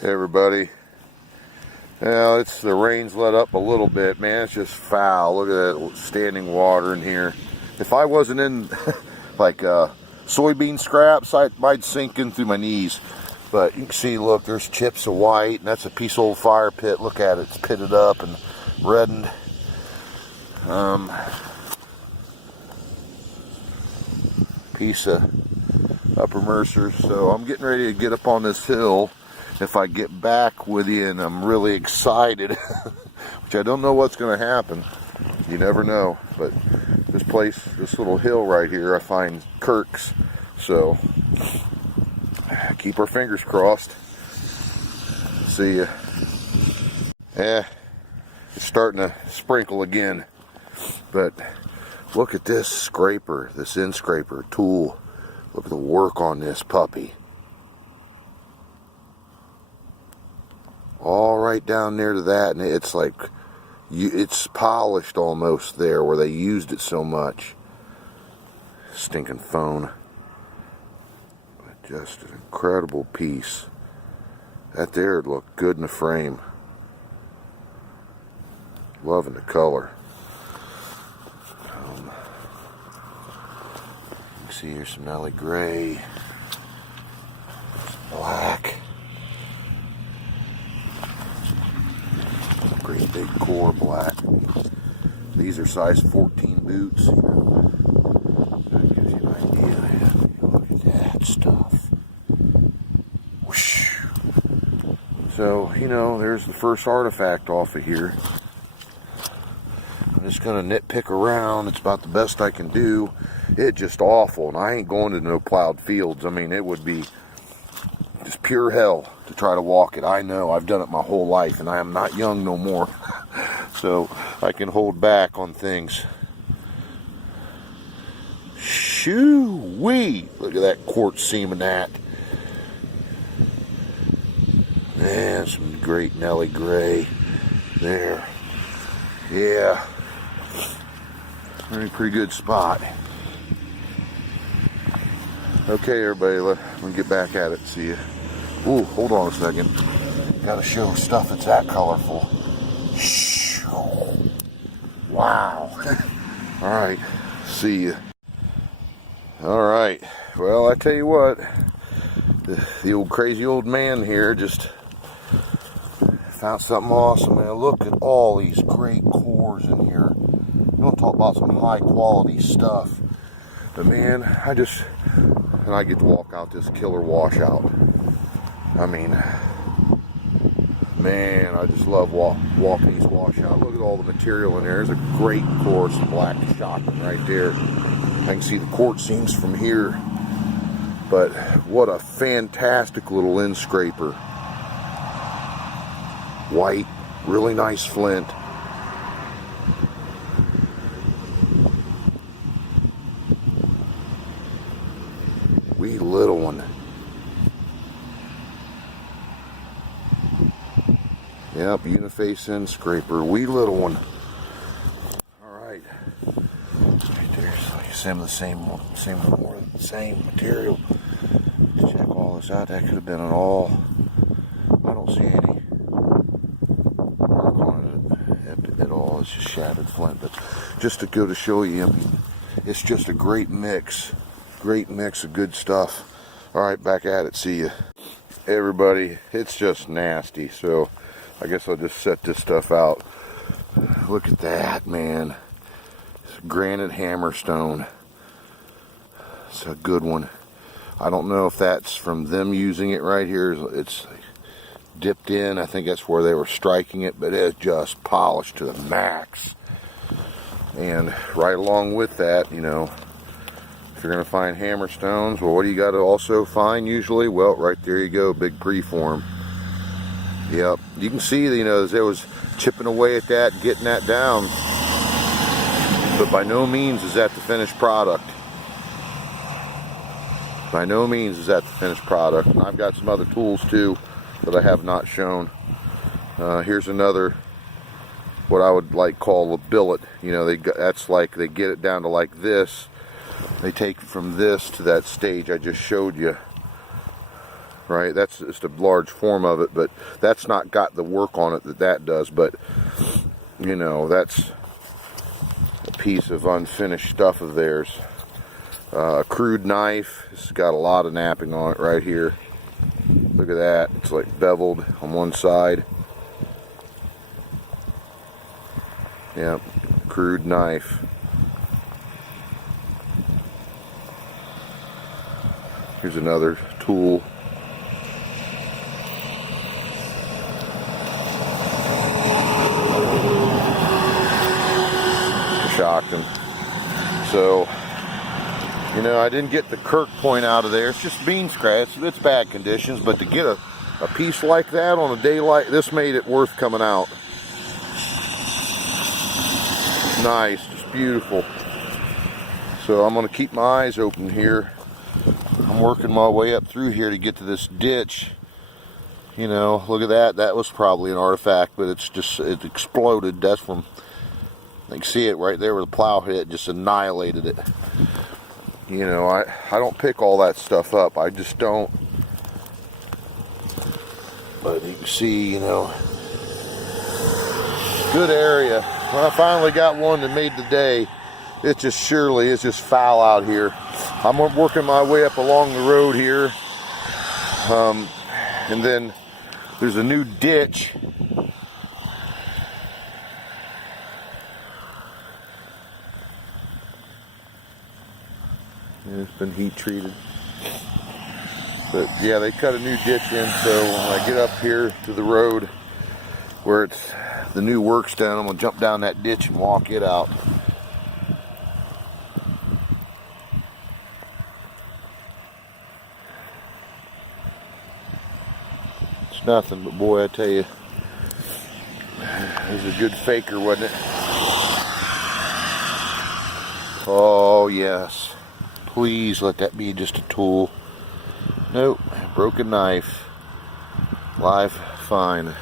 Hey everybody. Now the rain's let up a little bit, man. It's just foul. Look at that standing water in here. If I wasn't in like soybean scraps, I might sink in through my knees. But you can see, look, there's chips of white, and that's a piece of old fire pit. Look at it, it's pitted up and reddened. Piece of Upper Mercer. So I'm getting ready to get up on this hill. If I get back with you, and I'm really excited, which I don't know what's going to happen. You never know. But this place, this little hill right here, I find Kirk's. So keep our fingers crossed. See ya. Yeah, it's starting to sprinkle again. But look at this scraper, this end scraper tool. Look at the work on this puppy. All right down there to that, and it's like it's polished almost there where they used it so much. Stinking phone. But just an incredible piece. That there looked good in the frame. Loving the color. You can see here's some Nelly gray, some black. Great big core black. These are size 14 boots. You know, that gives you an idea. Look at that stuff. Whoosh. So, you know, there's the first artifact off of here. I'm just gonna nitpick around. It's about the best I can do. It's just awful, and I ain't going to no plowed fields. I mean, it would be just pure hell to try to walk it. I know, I've done it my whole life, and I am not young no more. So I can hold back on things. Shoo-wee! Look at that quartz seam in that. Man, some great Nelly gray there. Yeah. Pretty good spot. Okay, everybody, let me get back at it. See ya. Ooh, hold on a second. Gotta show stuff that's that colorful. Wow. Alright, see ya. Alright, well, I tell you what, the old crazy old man here just found something awesome, man. Look at all these great cores in here. You want to talk about some high quality stuff. But man, I get to walk out this killer washout. I mean, man, I just love walking these washouts. Look at all the material in there. There's a great course of black shotgun right there. I can see the quartz seams from here. But what a fantastic little end scraper. White, really nice flint. Wee little one. Yep, uniface end scraper, wee little one. Alright. Right there, so you see the same material. Check all this out. That could have been an all. I don't see any mark on it at all. It's just shattered flint. But just to go to show you, I mean, it's just a great mix. Great mix of good stuff. Alright, back at it. See ya. Hey everybody, it's just nasty, so I guess I'll just set this stuff out. Look at that, man. It's granite hammerstone. It's a good one. I don't know if that's from them using it right here. It's dipped in. I think that's where they were striking it, but it's just polished to the max. And right along with that, you know, if you're going to find hammerstones, well, what do you got to also find usually? Well, right there you go, big preform. Yep, you can see, you know, there was chipping away at that, getting that down. But by no means is that the finished product. By no means is that the finished product. And I've got some other tools too that I have not shown. Here's another, what I would like call a billet. You know, that's like they get it down to like this. They take from this to that stage I just showed you. right? That's just a large form of it, but that's not got the work on it that does. But you know, that's a piece of unfinished stuff of theirs. A crude knife. This has got a lot of napping on it right here. Look at that. It's like beveled on one side. Yep, crude knife. Here's another tool. Shocked him. So, you know, I didn't get the Kirk point out of there. It's just bean scratch. It's bad conditions, but to get a piece like that on a day like this made it worth coming out. Nice, just beautiful. So I'm going to keep my eyes open here. I'm working my way up through here to get to this ditch. You know, look at that. That was probably an artifact, but it exploded. That's from, you can see it right there where the plow hit, just annihilated it. You know, I don't pick all that stuff up. I just don't. But you can see, you know, good area. When I finally got one that made the day, it just surely is just foul out here. I'm working my way up along the road here. And then there's a new ditch. And it's been heat treated. But yeah, they cut a new ditch in, so when I get up here to the road where it's the new work's done, I'm gonna jump down that ditch and walk it out. It's nothing, but boy, I tell you, it was a good faker, wasn't it? Oh yes, please let that be just a tool. Nope, broken knife, live fine.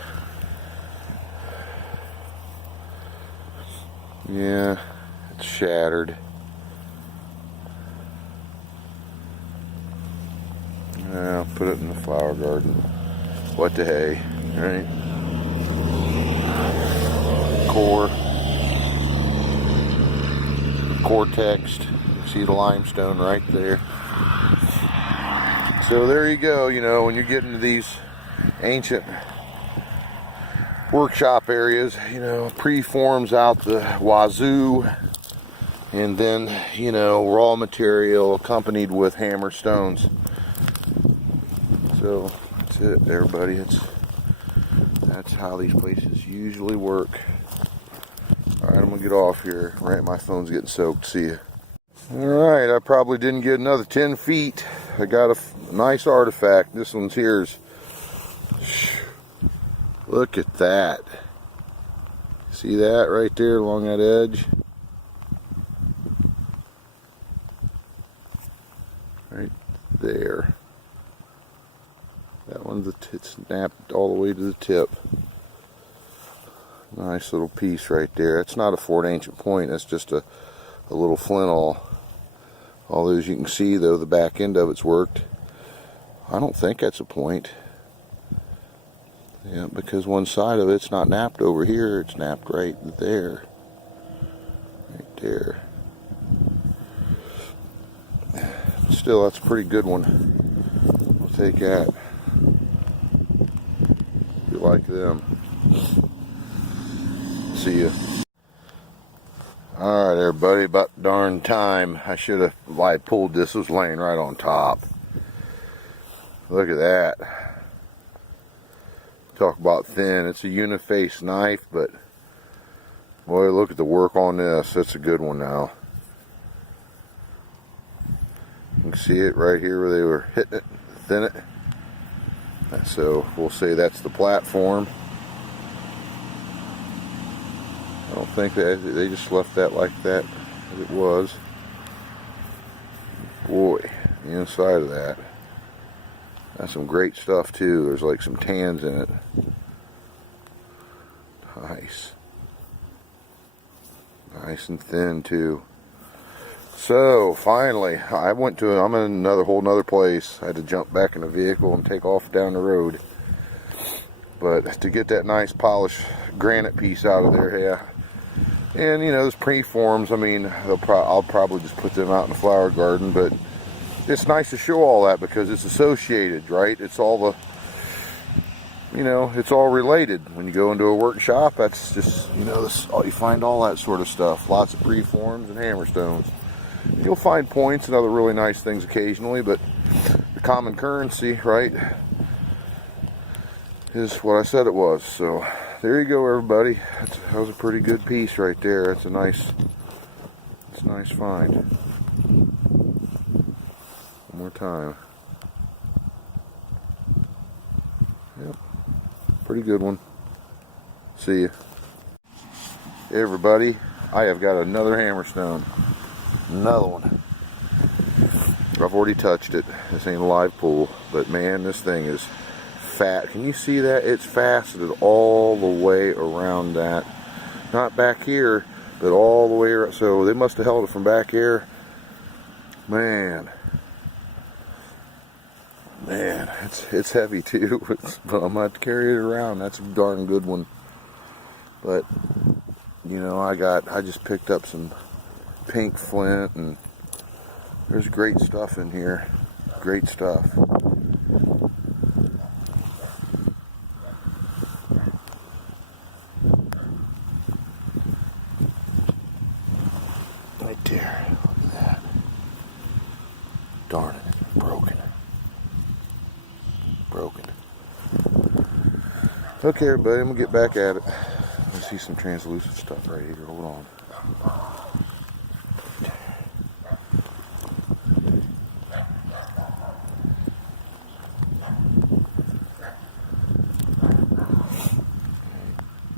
Yeah, it's shattered. Yeah, I'll put it in the flower garden. What the hay, right? Cortex. See the limestone right there. So there you go. You know, when you get into these ancient workshop areas, you know, preforms out the wazoo, and then, you know, raw material accompanied with hammer stones. So that's it, everybody. That's how these places usually work. All right, I'm gonna get off here. Right, my phone's getting soaked. See ya. All right, I probably didn't get another 10 feet. I got a nice artifact. This one's here's. Look at that. See that right there along that edge? Right there. That one's it's snapped all the way to the tip. Nice little piece right there. It's not a Fort Ancient point. That's just a little flint all. Although as you can see, though, the back end of it's worked. I don't think that's a point. Yeah, because one side of it's not napped over here. It's napped right there. Right there. Still, that's a pretty good one. I'll take that. You like them. See ya. Alright everybody, about darn time. I should have pulled this. It was laying right on top. Look at that. Talk about thin. It's a uniface knife, but boy, look at the work on this. That's a good one now. You can see it right here where they were hitting it, thin it. So we'll say that's the platform. I don't think that they just left that like that as it was. Boy, the inside of that. That's some great stuff too. There's like some tans in it. Nice. Nice and thin too. So finally, I'm in another whole nother place. I had to jump back in the vehicle and take off down the road. But to get that nice polished granite piece out of there, yeah. And you know, those preforms, I mean, I'll probably just put them out in the flower garden, but it's nice to show all that because it's associated, right? It's all the, you know, it's all related. When you go into a workshop, that's just, you know, you find all that sort of stuff. Lots of preforms and hammerstones. You'll find points and other really nice things occasionally, but the common currency, right, is what I said it was. So there you go, everybody. That was a pretty good piece right there. That's a nice find. One more time. Yep, pretty good one. See ya. Hey everybody, I have got another hammerstone. Another one. I've already touched it. This ain't a live pool, but man, this thing is fat. Can you see that? It's faceted all the way around that. Not back here, but all the way around. So they must have held it from back here. Man, it's heavy too. But I'm gonna have to carry it around. That's a darn good one. But you know, I just picked up some pink flint, and there's great stuff in here. Great stuff. Right there. Look at that. Darn it, it's broken. Okay, everybody, I'm gonna get back at it. I see some translucent stuff right here. Hold on.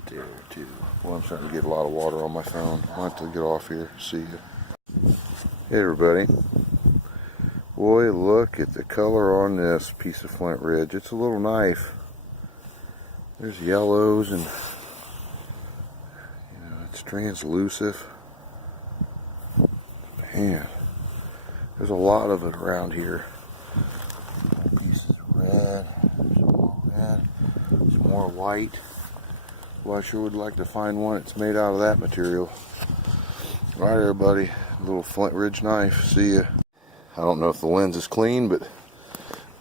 There too. Well, I'm starting to get a lot of water on my phone. I'll have to get off here. See ya. Hey, everybody. Boy, look at the color on this piece of flint ridge. It's a little knife. There's yellows and, you know, it's translucent. Man, there's a lot of it around here. Pieces of red. There's more red. There's more white. Well, I sure would like to find one that's made out of that material. All right, everybody. A little flint ridge knife. See ya. I don't know if the lens is clean, but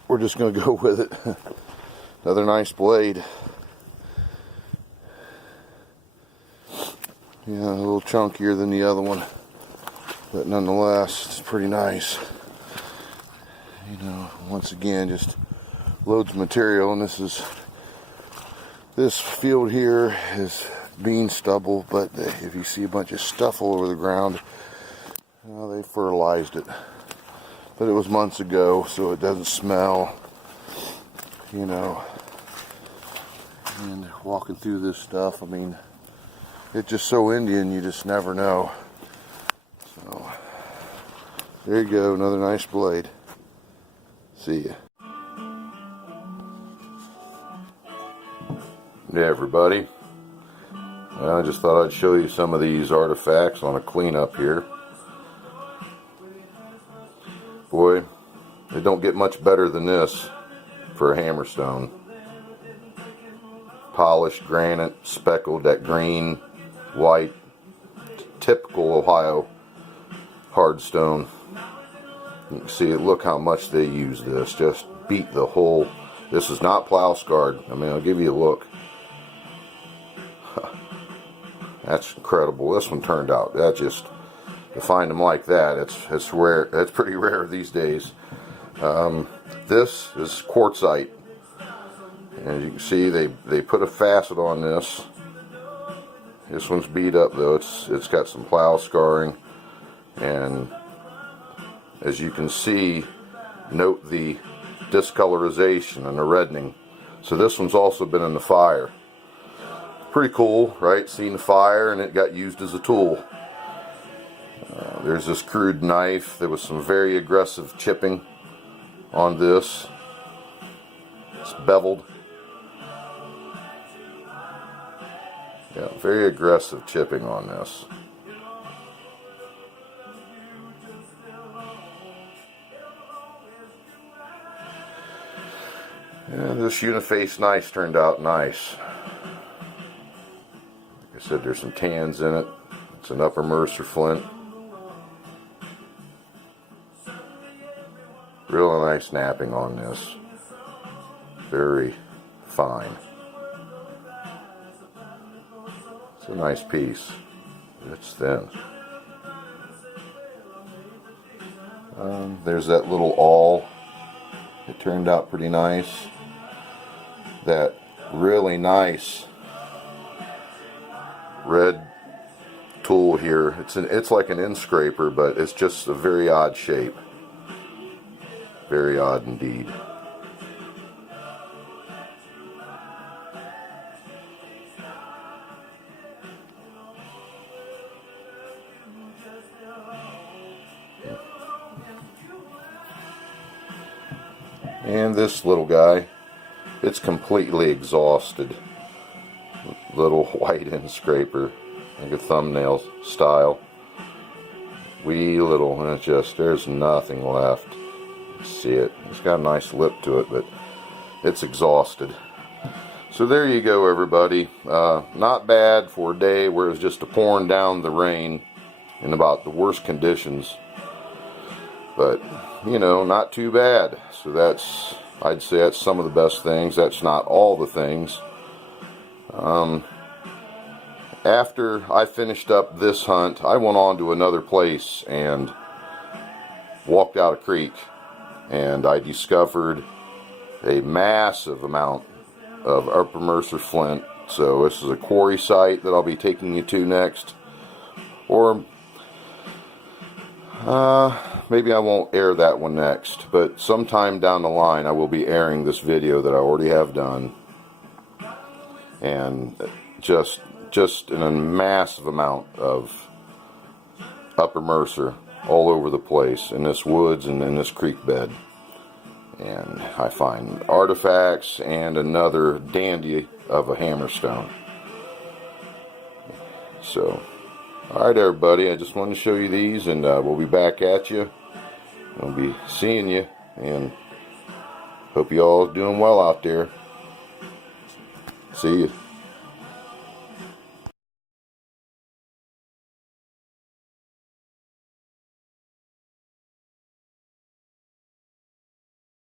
we're just going to go with it. Another nice blade. Yeah, a little chunkier than the other one, but nonetheless, it's pretty nice. You know, once again, just loads of material, and this field here is bean stubble, but if you see a bunch of stuff all over the ground, well, they fertilized it. But it was months ago, so it doesn't smell, you know. And walking through this stuff, I mean, it's just so Indian, you just never know. So, there you go, another nice blade. See ya. Yeah, everybody. I just thought I'd show you some of these artifacts on a cleanup here. Boy, they don't get much better than this for a hammerstone. Polished granite, speckled, that green, white, typical Ohio hardstone. You can see it. Look how much they use this. Just beat the whole. This is not plow scarred. I mean, I'll give you a look. That's incredible. This one turned out. That just, to find them like that, it's rare. That's pretty rare these days. This is quartzite. And you can see they put a facet on this. This one's beat up though. It's got some plow scarring, and as you can see, note the discolorization and the reddening. So this one's also been in the fire. Pretty cool, right? Seen the fire and it got used as a tool. There's this crude knife. There was some very aggressive chipping on this. It's beveled. Yeah, very aggressive chipping on this. And this uniface gneiss turned out nice. Like I said, there's some tans in it. It's an Upper Mercer flint. Real nice napping on this. Very fine. It's a nice piece. It's thin. There's that little awl. It turned out pretty nice. That really nice red tool here. It's like an end scraper, but it's just a very odd shape. Very odd indeed. And this little guy, it's completely exhausted. Little white end scraper, like a thumbnail style. Wee little, and it's just, there's nothing left. See it. It's got a nice lip to it, but it's exhausted. So there you go, everybody. Not bad for a day where it was just pouring down the rain in about the worst conditions. But, you know, not too bad. So that's, I'd say that's some of the best things. That's not all the things. After I finished up this hunt, I went on to another place and walked out a creek. And I discovered a massive amount of Upper Mercer flint. So this is a quarry site that I'll be taking you to next. Or maybe I won't air that one next, but sometime down the line I will be airing this video that I already have done. And just in a massive amount of Upper Mercer all over the place in this woods and in this creek bed. And I find artifacts and another dandy of a hammerstone. So, alright everybody, I just wanted to show you these, and we'll be back at you. We'll be seeing you, and hope you all are doing well out there. See you.